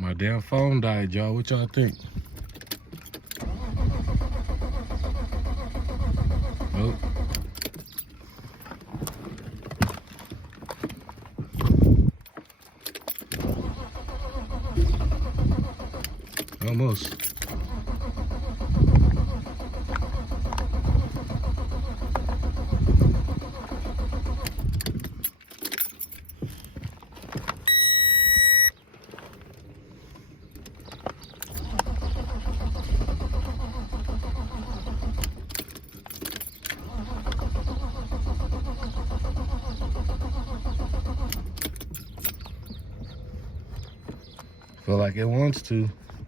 My damn phone died, y'all. What y'all think? Nope. Almost. Feel like it wants to.